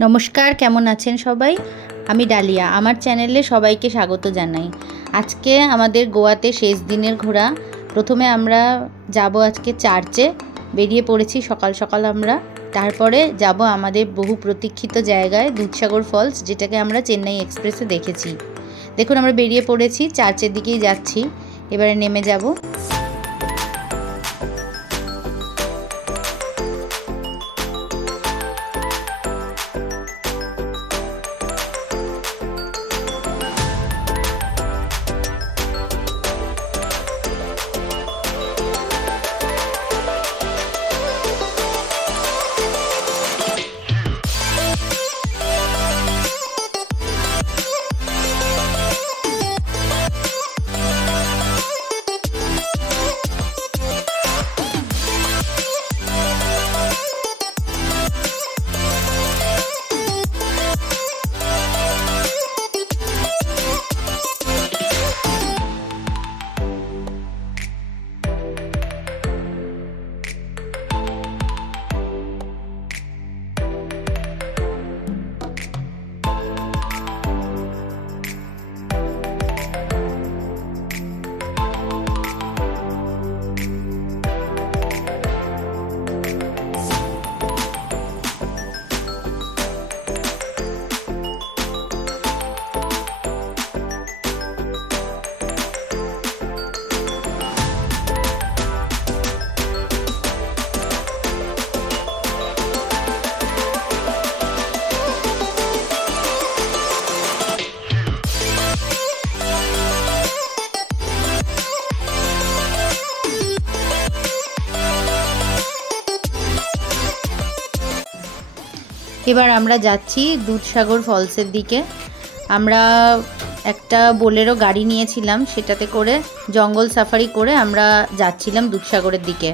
নমস্কার, কেমন আছেন সবাই? আমি ডালিয়া, আমার চ্যানেলে সবাইকে স্বাগত জানাই। আজকে আমাদের গোয়াতে শেষ দিনের ঘোরা। প্রথমে আমরা যাব আজকে চার্চে, বেরিয়ে পড়েছি সকাল সকাল আমরা। তারপরে যাব আমাদের বহু প্রতীক্ষিত জায়গায়, দুধসাগর ফলস, যেটাকে আমরা চেন্নাই এক্সপ্রেসে দেখেছি। দেখুন, আমরা বেরিয়ে পড়েছি, চার্চের দিকেই যাচ্ছি। এবারে নেমে যাব। এবার আমরা যাচ্ছি দুধসাগর ফলসের দিকে। আমরা একটা বোলেরও গাড়ি নিয়েছিলাম, সেটাতে করে জঙ্গল সাফারি করে আমরা যাচ্ছিলাম দুধসাগরের দিকে।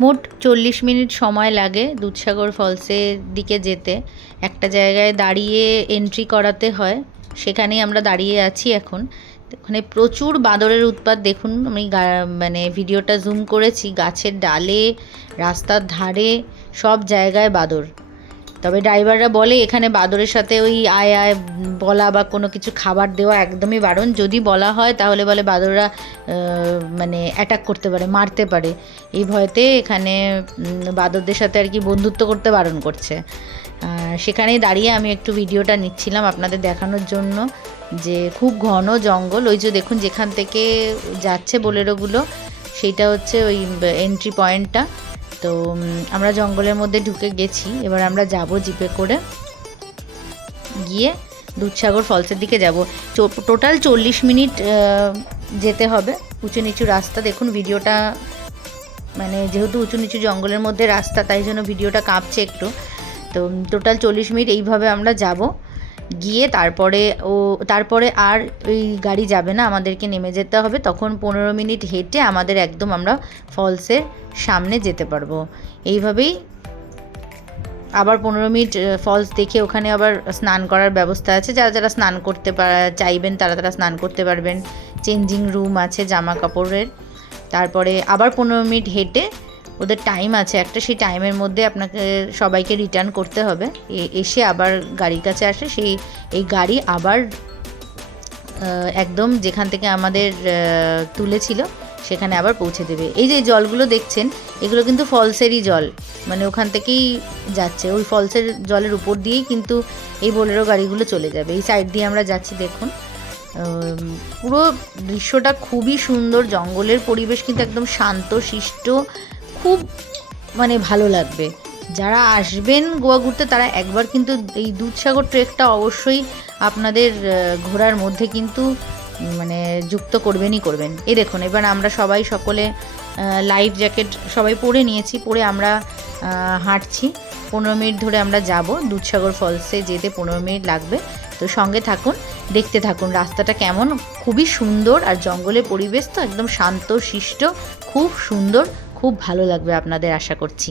মোট চল্লিশ মিনিট সময় লাগে দুধসাগর ফলসের দিকে যেতে। একটা জায়গায় দাঁড়িয়ে এন্ট্রি করাতে হয়। সেখানেই আমরা দাঁড়িয়ে আছি এখন। ওখানে প্রচুর বাঁদরের উৎপাত। দেখুন, আমি মানে ভিডিওটা জুম করেছি। গাছের ডালে, রাস্তার ধারে, সব জায়গায় বাদর। তবে ড্রাইভাররা বলে এখানে বাদরের সাথে ওই আয় আয় বলা বা কোনো কিছু খাবার দেওয়া একদমই বারণ। যদি বলা হয়, তাহলে বলে বাদররা মানে অ্যাটাক করতে পারে, মারতে পারে। এই ভয়তে এখানে বাদরদের সাথে আর কি বন্ধুত্ব করতে বারণ করছে। সেখানেই দাঁড়িয়ে আমি একটু ভিডিওটা নিচ্ছিলাম আপনাদের দেখানোর জন্য যে খুব ঘন জঙ্গল। ওই যে দেখুন, যেখান থেকে যাচ্ছে বোলেরোগুলো সেইটা হচ্ছে ওই এন্ট্রি পয়েন্টটা তো আমরা জঙ্গলের মধ্যে ঢুকে গেছি। এবার আমরা যাব জিপে করে। গিয়ে দুধসাগর ফলসের দিকে যাব। টোটাল চল্লিশ মিনিট যেতে হবে। উঁচু নিচু রাস্তা, দেখুন ভিডিওটা মানে যেহেতু উঁচু নিচু জঙ্গলের মধ্যে রাস্তা, তাই জন্য ভিডিওটা কাঁপছে একটু। তো টোটাল চল্লিশ মিনিট এইভাবে আমরা যাব। গিয়ে তারপরে ও, তারপরে আর ওই গাড়ি যাবে না, আমাদেরকে নেমে যেতে হবে। তখন পনেরো মিনিট হেঁটে আমাদের একদম আমরা ফলসের সামনে যেতে পারব। এইভাবেই আবার পনেরো মিনিট ফলস দেখে ওখানে আবার স্নান করার ব্যবস্থা আছে। যারা যারা স্নান করতে চাইবেন তারা তারা স্নান করতে পারবেন। চেঞ্জিং রুম আছে, জামা কাপড়ের। তারপরে আবার পনেরো মিনিট হেঁটে ওদের টাইম আছে, একটা সেই টাইমের মধ্যে আপনাকে সবাইকে রিটার্ন করতে হবে। এসে আবার গাড়ির কাছে আসে, সেই, এই গাড়ি আবার একদম যেখান থেকে আমাদের তুলেছিল, সেখানে আবার পৌঁছে দেবে। এই যে জলগুলো দেখছেন, এগুলো কিন্তু ফলসেরই জল। মানে ওখান থেকেই যাচ্ছে। ওই ফলসের জলের উপর দিয়েই কিন্তু এই বোলেরো গাড়িগুলো চলে যাবে। এই সাইড দিয়ে আমরা যাচ্ছি, দেখুন। পুরো দৃশ্যটা খুবই সুন্দর। জঙ্গলের পরিবেশ কিন্তু একদম শান্ত, শিষ্ট খুব মানে ভালো লাগবে। যারা আসবেন গোয়া ঘুরতে, তারা একবার কিন্তু এই দুধসাগর ট্রেকটা অবশ্যই আপনাদের ঘোরার মধ্যে কিন্তু মানে যুক্ত করবেনই করবেন। এই দেখুন, এবার আমরা সবাই সকলে লাইফ জ্যাকেট সবাই পরে নিয়েছি, পরে আমরা হাঁটছি। পনেরো মিনিট ধরে আমরা যাব দুধসাগর ফলসে, যেতে পনেরো মিনিট লাগবে। তো সঙ্গে থাকুন, দেখতে থাকুন, রাস্তাটা কেমন? খুবই সুন্দর, আর জঙ্গলের পরিবেশ তো একদম শান্ত শিষ্ট খুব সুন্দর। খুব ভালো লাগবে আপনাদের আশা করছি।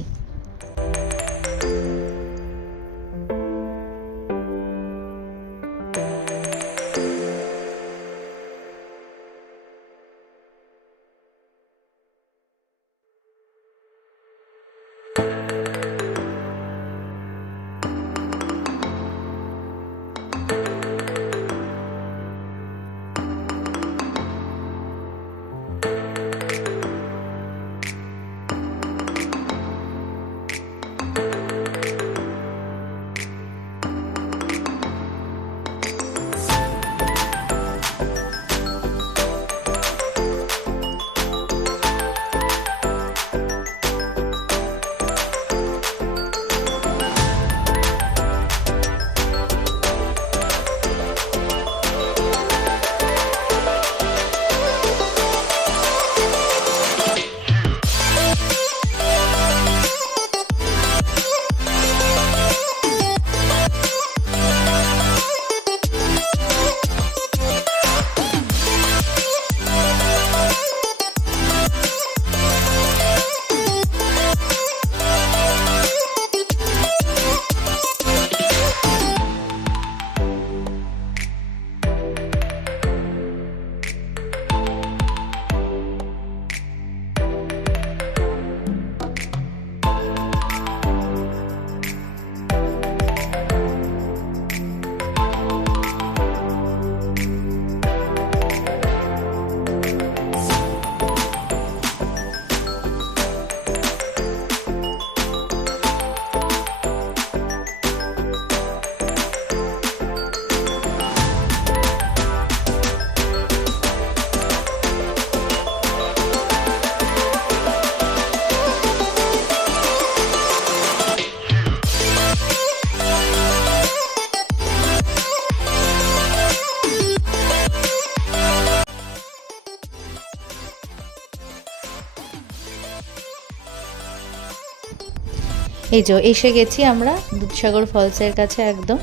এই যে, এসে গেছি আমরা দুধসাগর ফলসের কাছে একদম।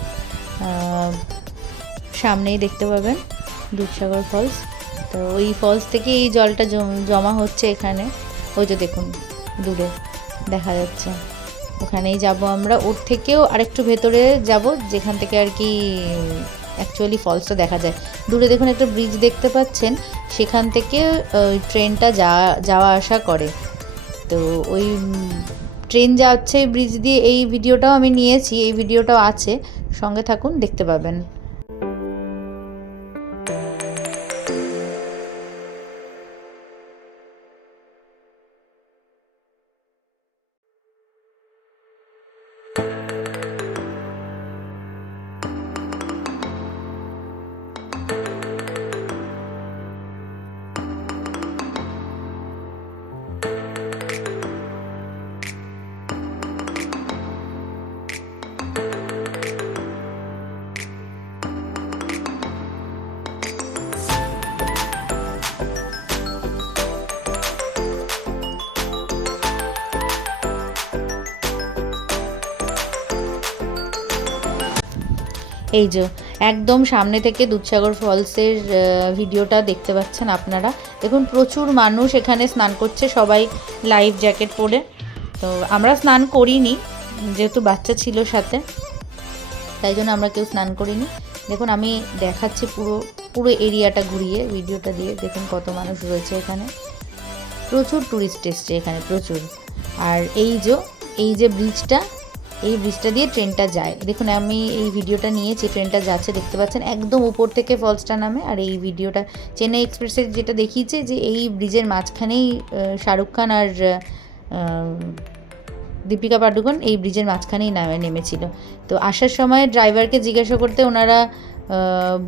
সামনেই দেখতে পাবেন দুধসাগর ফলস। তো ওই ফলস থেকে এই জলটা জম- হচ্ছে এখানে। ওই যে দেখুন, দূরে দেখা যাচ্ছে। ওখানেই যাব আমরা। ওর থেকেও আরেকটু ভেতরে যাব, যেখান থেকে আর কি অ্যাকচুয়ালি ফলসটা দেখা যায়। দূরে দেখুন একটা ব্রিজ দেখতে পাচ্ছেন। সেখান থেকে ওই ট্রেনটা যাওয়া আসা করে। তো ওই ট্রেন যাচ্ছে ব্রিজ দিয়ে এই ভিডিওটাও আমি নিয়েছি, এই ভিডিওটাও আছে। সঙ্গে থাকুন, দেখতে পাবেন। এই যে, একদম সামনে থেকে দুধসাগর ফলসের ভিডিওটা দেখতে পাচ্ছেন আপনারা। দেখুন, প্রচুর মানুষ এখানে স্নান করছে, সবাই লাইফ জ্যাকেট পরে। তো আমরা স্নান করিনি, যেহেতু বাচ্চা ছিল সাথে, তাই জন্য আমরা কেউ স্নান করিনি। দেখুন, আমি দেখাচ্ছি পুরো পুরো এরিয়াটা ঘুরিয়ে, ভিডিওটা দিয়ে। দেখুন, কত মানুষ রয়েছে এখানে। প্রচুর ট্যুরিস্ট এসছে এখানে, প্রচুর। আর এই যে এই যে ব্রিজটা এই ব্রিজটা দিয়ে ট্রেনটা যায়। দেখুন, আমি এই ভিডিওটা নিয়েছি ট্রেনটা যাচ্ছে, দেখতে পাচ্ছেন, একদম উপর থেকে ফলসটা নামে। আর এই ভিডিওটা চেন্নাই এক্সপ্রেসের যেটা দেখিয়েছে যে এই ব্রিজের মাঝখানেই শাহরুখ খান আর দীপিকা পাডুকোন এই ব্রিজের মাঝখানেই নামে, নেমেছিল। তো আসার সময় ড্রাইভারকে জিজ্ঞাসা করতে ওনারা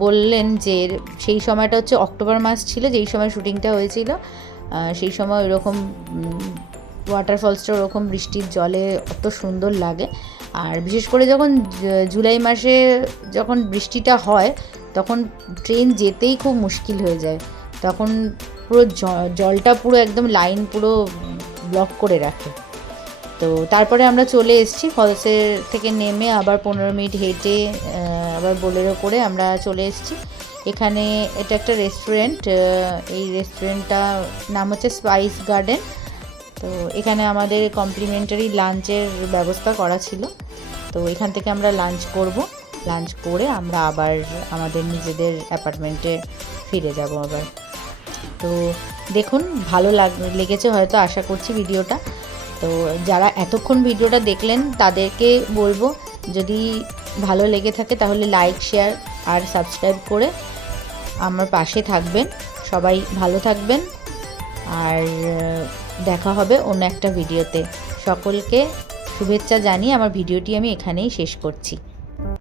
বললেন যে সেই সময়টা হচ্ছে অক্টোবর মাস ছিল, যেই সময় শুটিংটা হয়েছিল। সেই সময় ওইরকম ওয়াটারফলসটা ওরকম বৃষ্টির জলে অত সুন্দর লাগে। আর বিশেষ করে যখন জুলাই মাসে যখন বৃষ্টিটা হয়, তখন ট্রেন যেতেই খুব মুশকিল হয়ে যায়। তখন পুরো জলটা পুরো একদম লাইন পুরো ব্লক করে রাখে। তো তারপরে আমরা চলে এসেছি ফলসের থেকে নেমে আবার পনেরো মিনিট হেঁটে আবার বোলেরো করে আমরা চলে এসেছি। এখানে এটা একটা রেস্টুরেন্ট এই রেস্টুরেন্টটা নাম হচ্ছে স্পাইস গার্ডেন তো এখানে আমাদের কমপ্লিমেন্টারি লাঞ্চের ব্যবস্থা করা ছিল। তো এখান থেকে আমরা লাঞ্চ করব। লাঞ্চ করে আমরা আবার আমাদের নিজেদের অ্যাপার্টমেন্টে ফিরে যাব আবার। তো দেখুন, ভালো লাগ লেগেছে হয়তো আশা করছি ভিডিওটা। তো যারা এতক্ষণ ভিডিওটা দেখলেন, তাদেরকে বলব, যদি ভালো লেগে থাকে তাহলে লাইক শেয়ার আর সাবস্ক্রাইব করে আমার পাশে থাকবেন। সবাই ভালো থাকবেন। আর দেখা হবে অন্য একটা ভিডিওতে। সকলকে শুভেচ্ছা জানিয়ে আমার ভিডিওটি আমি এখানেই শেষ করছি।